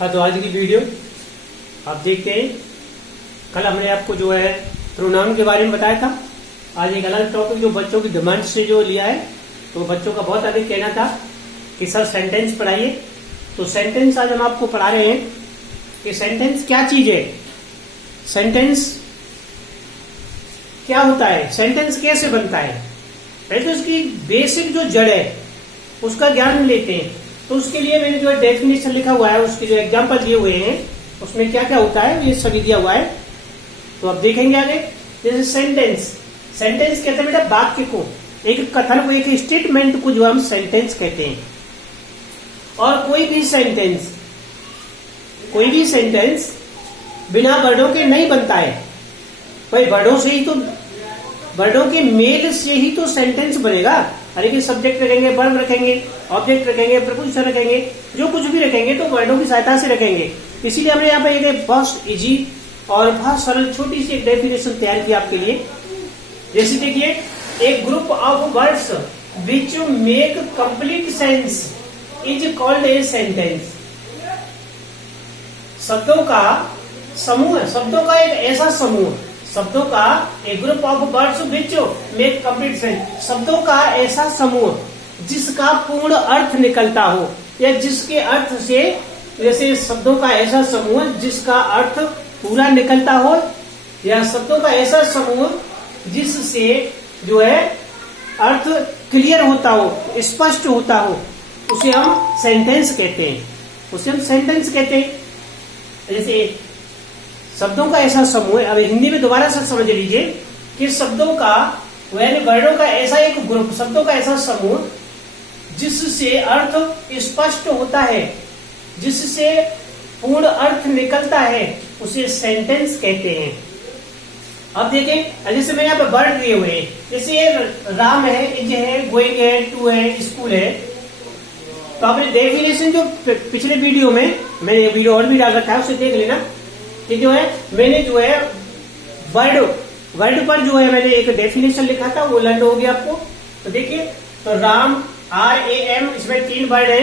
हाँ, तो आज की वीडियो आप देखते हैं। कल हमने आपको जो है प्रोनाउन के बारे में बताया था। आज एक अलग टॉपिक जो बच्चों की डिमांड से जो लिया है, तो बच्चों का बहुत अधिक कहना था कि सर सेंटेंस पढ़ाइए। तो सेंटेंस आज हम आपको पढ़ा रहे हैं कि सेंटेंस क्या चीज है, सेंटेंस क्या होता है, सेंटेंस कैसे बनता है। पहले तो इसकी बेसिक जो जड़ है उसका ज्ञान लेते हैं। तो उसके लिए मैंने जो डेफिनेशन लिखा हुआ है, उसके जो एग्जाम्पल दिए हुए हैं, उसमें क्या क्या होता है ये सभी दिया हुआ है। तो अब देखेंगे आगे। जैसे सेंटेंस, सेंटेंस कहते हैं बेटा वाक्य को, एक कथन को, एक स्टेटमेंट को जो हम सेंटेंस कहते हैं। और कोई भी सेंटेंस बिना वर्डों के नहीं बनता है। भाई वर्डों से ही तो, वर्डों के मेल से ही तो सेंटेंस बनेगा। अरे कि सब्जेक्ट रखेंगे, वर्ब रखेंगे, ऑब्जेक्ट रखेंगे, प्रपोजिशन रखेंगे, जो कुछ भी रखेंगे तो वर्डों की सहायता से रखेंगे। इसीलिए हमने यहाँ पे एक बहुत इजी और बहुत सरल छोटी सी एक डेफिनेशन तैयार की आपके लिए। जैसे देखिए, एक group of words which make complete sense is called a sentence. शब्दों का समूह, शब्दों का एक ऐसा समूह, शब्दों का एक group of words which make complete sense, शब्दों का ऐसा समूह जिसका पूर्ण अर्थ निकलता हो, या जिसके अर्थ से, जैसे शब्दों का ऐसा समूह जिसका अर्थ पूरा निकलता हो, या शब्दों का ऐसा समूह जिससे जो है अर्थ क्लियर होता हो, स्पष्ट होता हो, उसे हम सेंटेंस कहते हैं। उसे हम सेंटेंस कहते हैं। जैसे शब्दों का ऐसा समूह, अब हिंदी में दोबारा से समझ लीजिए कि शब्दों का, वर्डों का ऐसा एक ग्रुप, शब्दों का ऐसा समूह जिससे अर्थ स्पष्ट होता है, जिससे पूर्ण अर्थ निकलता है, उसे सेंटेंस कहते हैं। अब देखें, जैसे मैंने यहाँ पे वर्ड दिए हुए हैं, जैसे ये राम है, इज है, गोइंग है, टू है, स्कूल है। तो आपने डेफिनेशन जो पिछले वीडियो में, मैंने वीडियो और भी डाल रखा है, उसे देख लेना कि जो है मैंने जो है वर्ड पर जो है मैंने एक डेफिनेशन लिखा था, वो लर्न हो गया आपको। तो देखिए, तो राम RAM, इसमें 3 वर्ड है।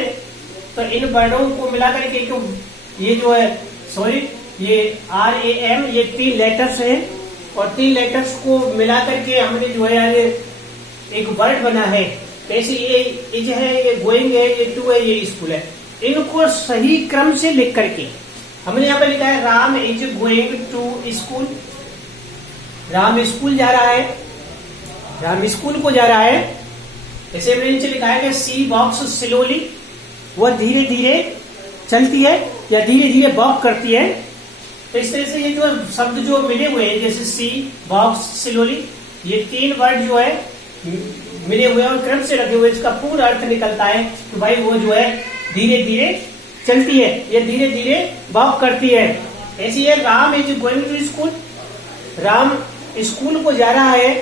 तो इन वर्डों को मिलाकर के तो ये जो है, सॉरी, ये RAM, ये 3 लेटर्स हैं, और 3 लेटर्स को मिलाकर के हमने जो है एक वर्ड बना है। कैसे, ये इज है, ये गोइंग है, ये टू है, ये स्कूल है। इनको सही क्रम से लिख करके हमने यहाँ पे लिखा है Ram is going to school. Ram school जा रहा है, राम स्कूल को जा रहा है। ऐसे हमने नीचे लिखा है कि सी वॉक्स स्लोली, वह धीरे धीरे चलती है या धीरे धीरे वॉक करती है। तो इस तरह से ये जो शब्द जो मिले हुए हैं, जैसे सी वॉक्स स्लोली, ये 3 वर्ड जो है मिले हुए और क्रम से रखे हुए, इसका पूर्ण अर्थ निकलता है कि भाई वो जो है धीरे धीरे चलती है या धीरे धीरे वॉक करती है। ऐसी है Ram is going to school, Ram school को जा रहा है।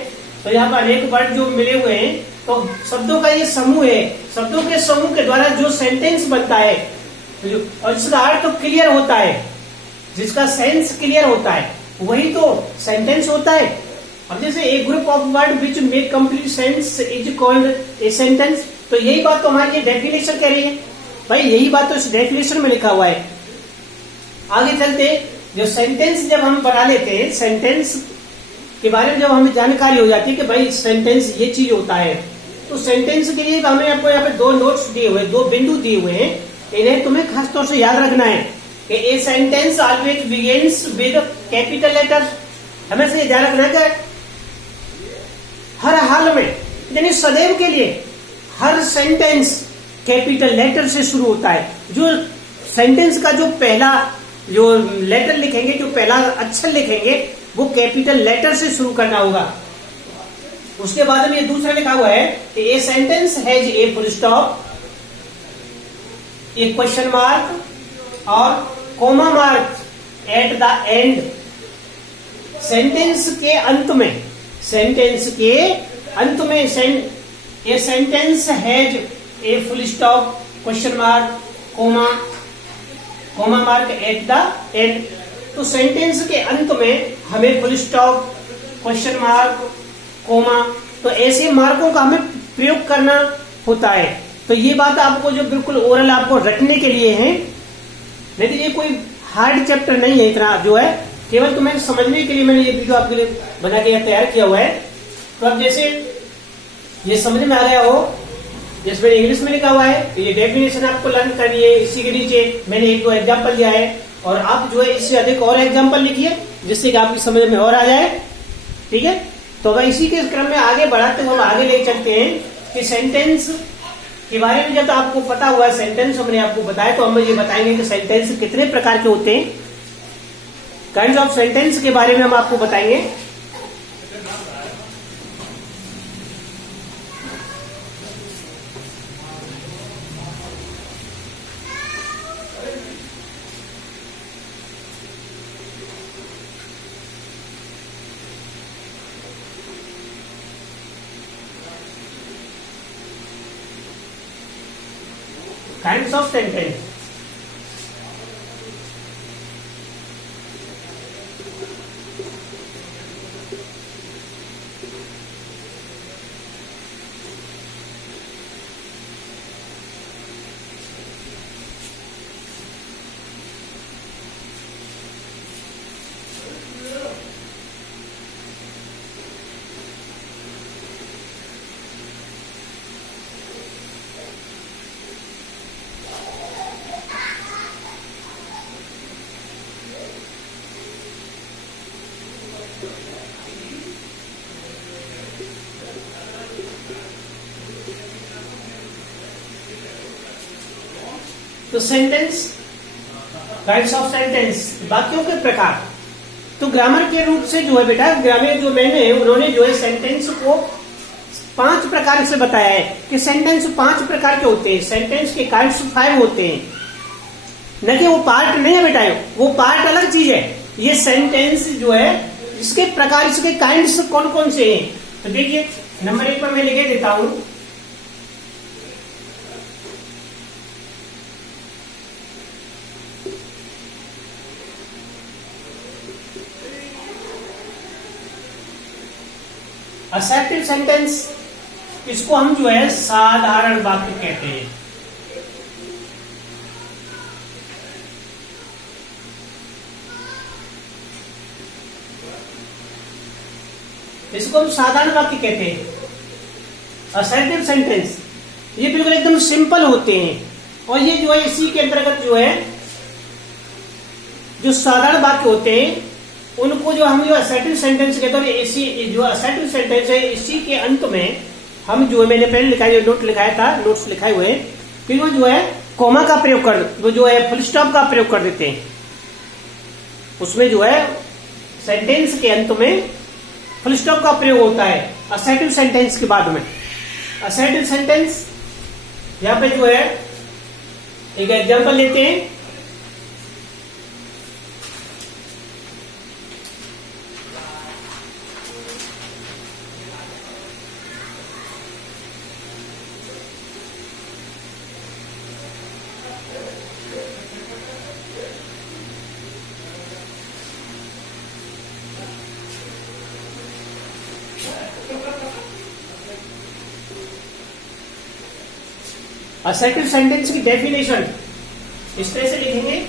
तो यहाँ पर अनेक वर्ड जो मिले हुए हैं, तो शब्दों का ये समूह है। शब्दों के समूह के द्वारा जो सेंटेंस बनता है और जिसका अर्थ क्लियर होता है, जिसका सेंस क्लियर होता है, वही तो सेंटेंस होता है। अब जैसे a group of word which make complete sense is called a sentence, तो यही बात तो हमारी डेफिनेशन कह रही है। भाई यही बात तो इस डेफिनेशन में लिखा हुआ है। आगे चलते, जो सेंटेंस जब हम बना लेते हैं, सेंटेंस के बारे में जब हमें जानकारी हो जाती है कि भाई सेंटेंस ये चीज होता है, तो सेंटेंस के लिए हमें आपको यहाँ पे 2 नोट्स दिए हुए, 2 बिंदु दिए हुए हैं। इन्हें तुम्हें खासतौर से याद रखना है कि a sentence always begins with capital letters. हमें से ध्यान रखना है कि हर हाल में, यानी सदैव के लिए, हर सेंटेंस कैपिटल लेटर से शुरू होता है। जो सेंटेंस का जो पहला जो लेटर लिखेंगे, जो पहला अक्षर लिखेंगे, वो कैपिटल लेटर से शुरू करना होगा। उसके बाद में ये दूसरा लिखा हुआ है कि a sentence has a full stop, a question mark और comma mark at the end. Sentence के अंत में, सेंटेंस के अंत में a sentence has a full stop, question mark, comma mark at the end. तो सेंटेंस के अंत में हमें full stop, question mark, comma, तो ऐसे मार्कों का हमें प्रयोग करना होता है। तो ये बात आपको जो बिल्कुल ओरल आपको रटने के लिए है, नहीं तो ये कोई हार्ड चैप्टर नहीं है इतना जो है, केवल तुम्हें समझने के लिए मैंने ये वीडियो आपके लिए बना के तैयार किया हुआ है। तो अब जैसे ये समझ में आ गया हो, जिसमें इंग्लिश में लिखा हुआ है, तो ये डेफिनेशन आपको लर्न करनी है। इसी के नीचे मैंने एक दो एग्जाम्पल दिया है, और आप जो है इससे अधिक और एग्जाम्पल लिखिए, जिससे कि आपकी समझ में और आ जाए। ठीक है, तो अब इसी के क्रम में आगे बढ़ाते हुए हम आगे ले चलते हैं कि सेंटेंस के बारे में जब आपको पता हुआ है, सेंटेंस हमने आपको बताया, तो हम ये बताएंगे कि सेंटेंस कितने प्रकार के होते हैं। काइंड्स ऑफ सेंटेंस के बारे में हम आपको बताएंगे। Kinds of sentence. तो सेंटेंस, काइंड्स ऑफ सेंटेंस, वाक्यों के प्रकार। तो ग्रामर के रूप से जो है बेटा, ग्रामर जो मैंने उन्होंने जो है सेंटेंस को 5 प्रकार से बताया है कि सेंटेंस 5 प्रकार के होते हैं। सेंटेंस के काइंड्स 5 होते हैं, न कि वो पार्ट नहीं है बेटा, वो पार्ट अलग चीज है। ये सेंटेंस जो है इसके प्रकार, इसके काइंड्स कौन कौन से हैं। तो देखिए नंबर 1 पर मैं लिखे देता हूं। असर्टिव सेंटेंस, इसको हम जो है साधारण वाक्य कहते हैं। इसको हम साधारण वाक्य कहते हैं। असर्टिव सेंटेंस ये बिल्कुल एकदम सिंपल होते हैं, और ये जो है इसी के अंतर्गत जो है जो साधारण वाक्य होते हैं उनको जो हम जो असर्टिव सेंटेंस कहते हैं। इसी जो असर्टिव सेंटेंस है इसी के अंत में हम जो है, मैंने पहले लिखा है, नोट लिखाया था, नोट्स लिखाए हुए, फिर वो जो है कोमा का प्रयोग कर, वो जो है फुल स्टॉप का प्रयोग कर देते हैं। उसमें जो है सेंटेंस के अंत में फुल स्टॉप का प्रयोग होता है असर्टिव सेंटेंस के बाद में। असर्टिव सेंटेंस यहाँ पे जो है एक एग्जांपल लेते हैं। असर्टिव सेंटेंस की डेफिनेशन इस तरह से लिखेंगे।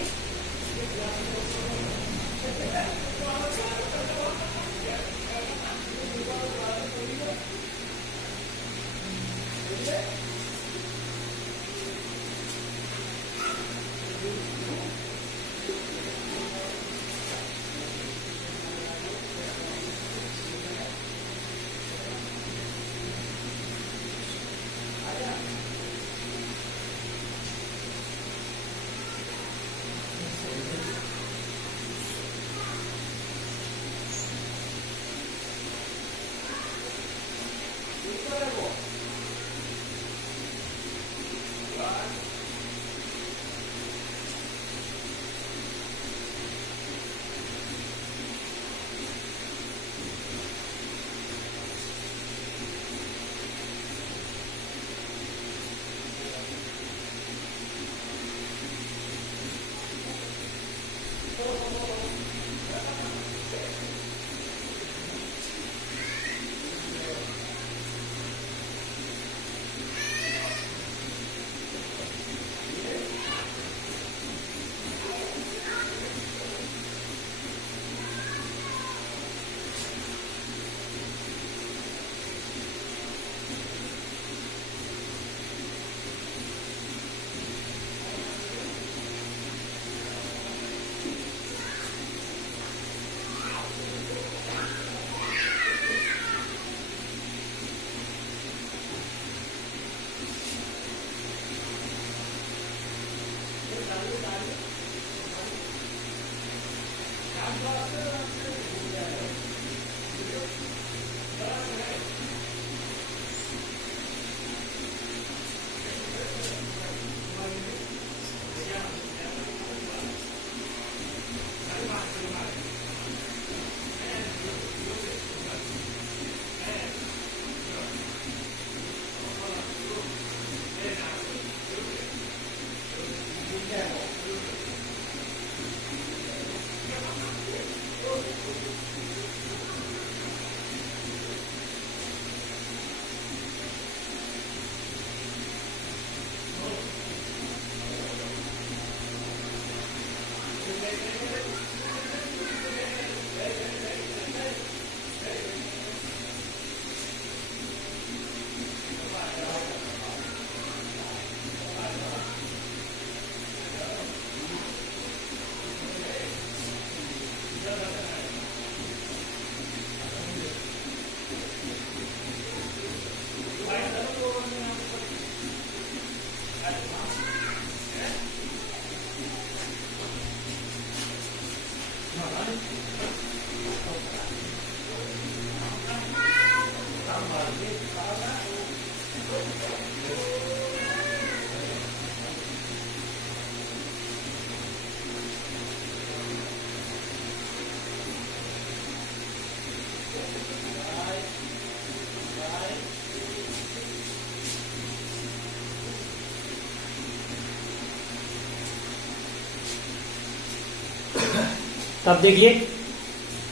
तब देखिए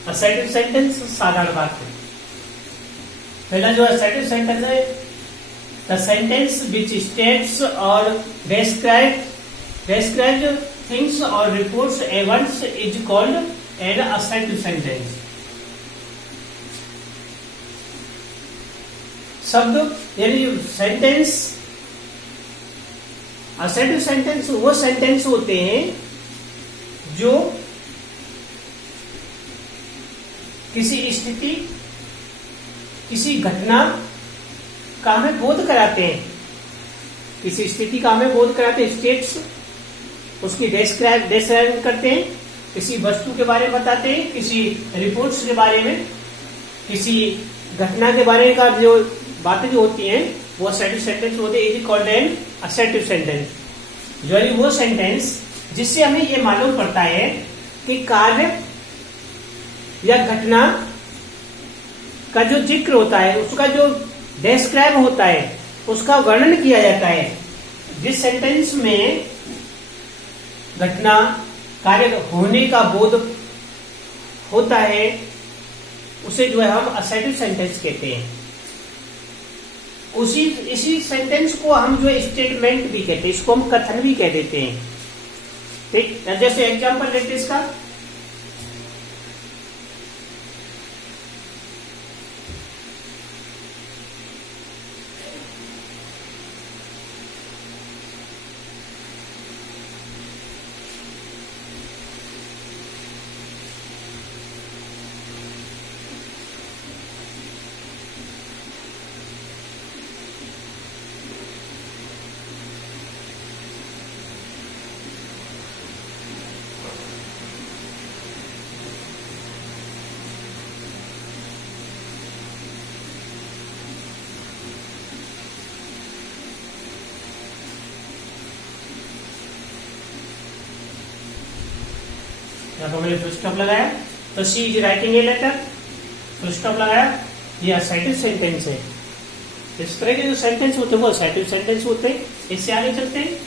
असर्टिव सेंटेंस साधारण बात है। पहला जो असर्टिव सेंटेंस है, द सेंटेंस विच स्टेट्स और describe थिंग्स और reports events is called an assertive sentence. शब्द यानी सेंटेंस, असर्टिव सेंटेंस वो सेंटेंस होते हैं जो किसी स्थिति, किसी घटना का हमें बोध कराते हैं, किसी स्थिति का हमें बोध कराते हैं, स्टेट्स उसकी डिस्क्राइब करते हैं, किसी वस्तु के बारे में बताते हैं, किसी रिपोर्ट्स के बारे में, किसी घटना के बारे में का जो बातें जो होती हैं वो असर्टिव सेंटेंस होते हैं। Is called an assertive sentence. जो है वो सेंटेंस जिससे हमें ये मालूम पड़ता है कि कार्य या घटना का जो जिक्र होता है, उसका जो डिस्क्राइब होता है, उसका वर्णन किया जाता है। जिस सेंटेंस में घटना कार्य होने का बोध होता है उसे जो है हम असर्टिव सेंटेंस कहते हैं। इसी सेंटेंस को हम जो स्टेटमेंट भी कहते हैं, इसको हम कथन भी कह देते हैं। ठीक, जैसे एग्जाम्पल लेते इसका, यहाँ पर मैंने फुल स्टॉप लगाया, तो she is writing a letter, full stop लगाया, ये असर्टिव सेंटेंस है। इस तरह के जो सेंटेंस होते हैं वो असर्टिव सेंटेंस होते हैं। इससे आगे चलते हैं।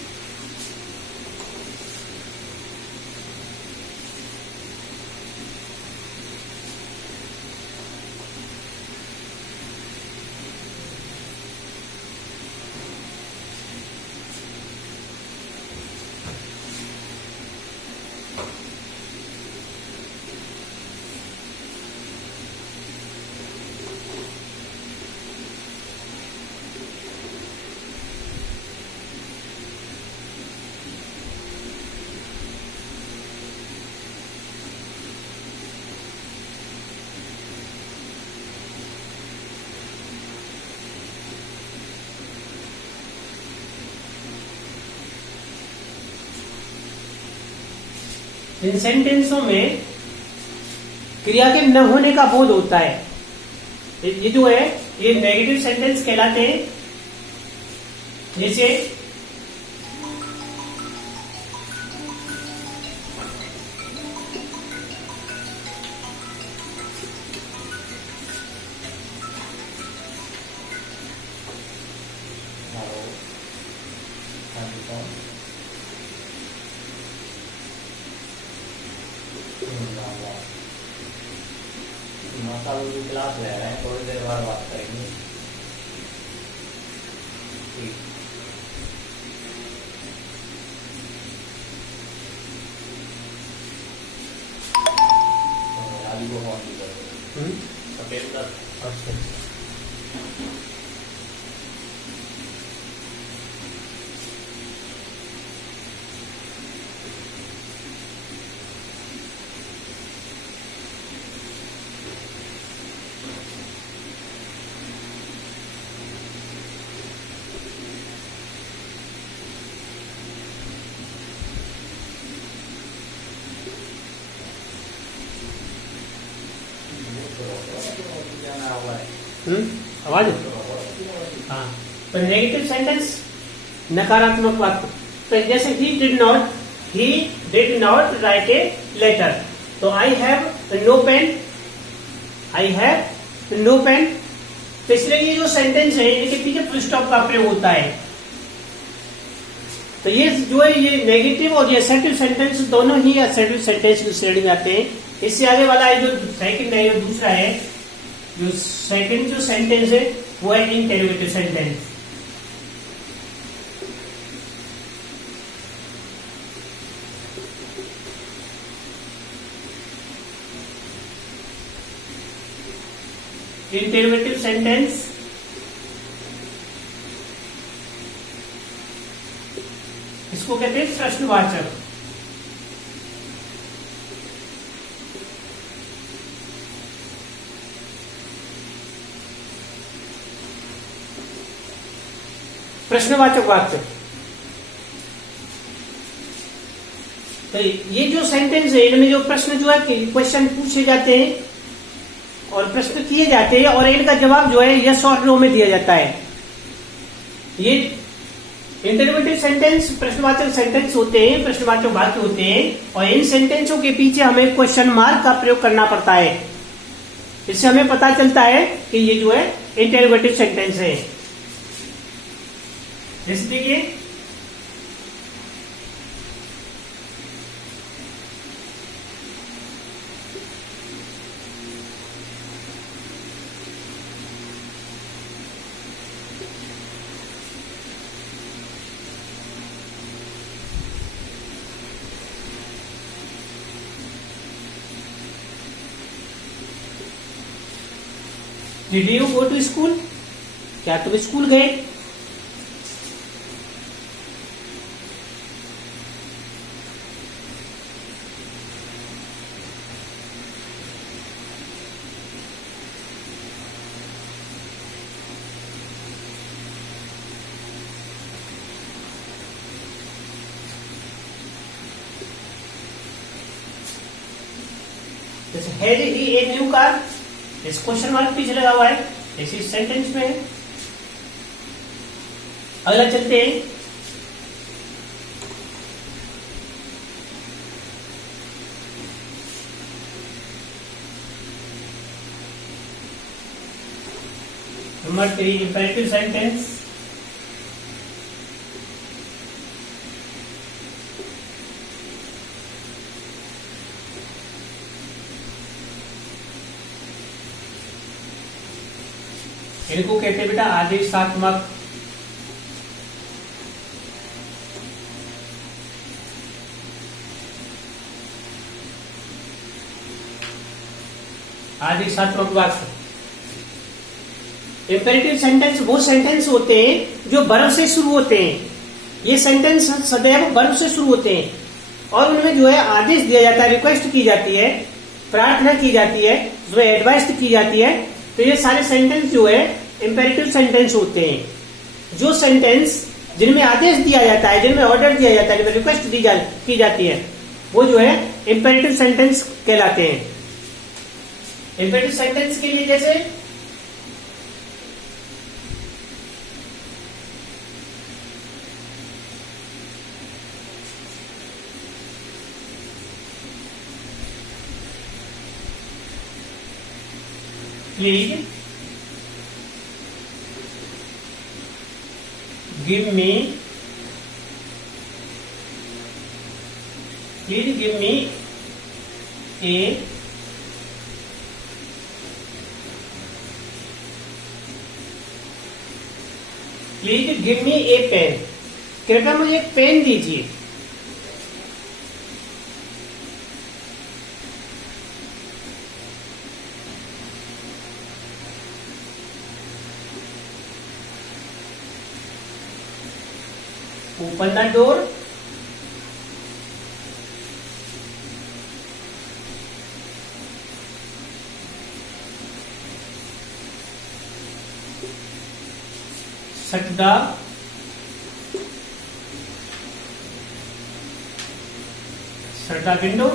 इन सेंटेंसों में क्रिया के न होने का बोध होता है। ये जो है ये नेगेटिव सेंटेंस कहलाते हैं। जैसे क्लास ले रहे हैं, थोड़ी देर बाद बात करेंगे। ठीक। आलू को कौन सी करें? सफेद का। अच्छा, आवाज। हाँ, तो नेगेटिव सेंटेंस नकारात्मक वाक्य। तो जैसे he did not write a letter, तो I have no pen, I have no pen. तो इसलिए ये जो सेंटेंस है इनके पीछे फुल स्टॉप का प्रयोग होता है। तो ये जो है ये नेगेटिव और ये असर्टिव सेंटेंस दोनों ही असर्टिव सेंटेंस की श्रेणी में आते हैं। इससे आगे वाला है जो सेकंड है, जो दूसरा है, जो सेकंड जो सेंटेंस है वो है इंटेरोगेटिव सेंटेंस। इंटेरोगेटिव सेंटेंस इसको कहते हैं प्रश्नवाचक। प्रश्नवाचक वाक्य। तो ये जो सेंटेंस है इनमें जो प्रश्न जो है क्वेश्चन पूछे जाते हैं और प्रश्न किए जाते हैं और इनका जवाब जो है यस और नो में दिया जाता है। ये इंटरोगेटिव सेंटेंस प्रश्नवाचक सेंटेंस होते हैं, प्रश्नवाचक वाक्य होते हैं और इन सेंटेंसों के पीछे हमें क्वेश्चन मार्क का प्रयोग करना पड़ता है। इससे हमें पता चलता है कि ये जो है इंटरोगेटिव सेंटेंस है। जैसे देखिए did you go to school, क्या तुम स्कूल गए? जैसे had he a new car, इस क्वेश्चन मार्क पीछे लगा हुआ है, इसी सेंटेंस में है। अगला चलते हैं। Number 3 imperative sentence. इनको कहते हैं बेटा आदेशात्मक। आदेशात्मक वाक्य। इंपेरेटिव सेंटेंस वो सेंटेंस होते हैं जो वर्ब से शुरू होते हैं। ये सेंटेंस सदैव वर्ब से शुरू होते हैं और उनमें जो है आदेश दिया जाता है, रिक्वेस्ट की जाती है, प्रार्थना की जाती है, जो एडवाइस की जाती है। तो ये सारे सेंटेंस जो है इंपेरेटिव सेंटेंस होते हैं। जो सेंटेंस जिनमें आदेश दिया जाता है, जिनमें ऑर्डर दिया जाता है, जिनमें रिक्वेस्ट की जाती है, वो जो है इंपेरेटिव सेंटेंस कहलाते हैं। इंपेरेटिव सेंटेंस के लिए जैसे please give me, please give me a please give me a pen, कृपया मुझे एक पेन दीजिए। Open the door, shut the window,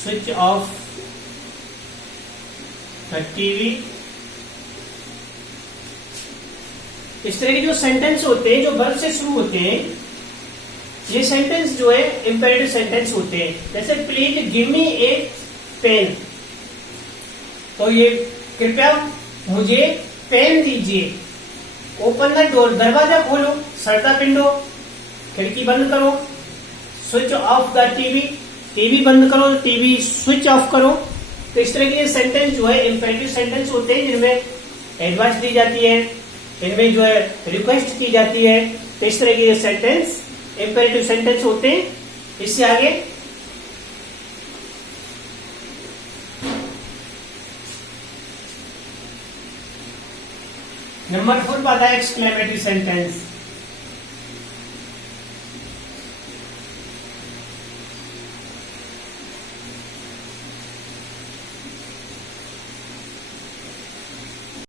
switch off the TV। इस तरह के जो सेंटेंस होते हैं जो वर्ब से शुरू होते हैं, ये सेंटेंस जो है इंपेरेटिव सेंटेंस होते हैं। जैसे please give me a pen, तो ये कृपया मुझे पेन दीजिए। ओपन द डोर, दरवाजा खोलो। शट द विंडो, खिड़की बंद करो। Switch off the TV, TV बंद करो, टीवी स्विच ऑफ करो। तो इस तरह के सेंटेंस जो है इंपेरेटिव सेंटेंस होते हैं, जिनमें एडवाइस दी जाती है, इनमें जो है रिक्वेस्ट की जाती है। तो इस तरह के सेंटेंस इंपेरेटिव सेंटेंस होते हैं। इससे आगे नंबर 4 आता है एक्सक्लेमेटरी सेंटेंस।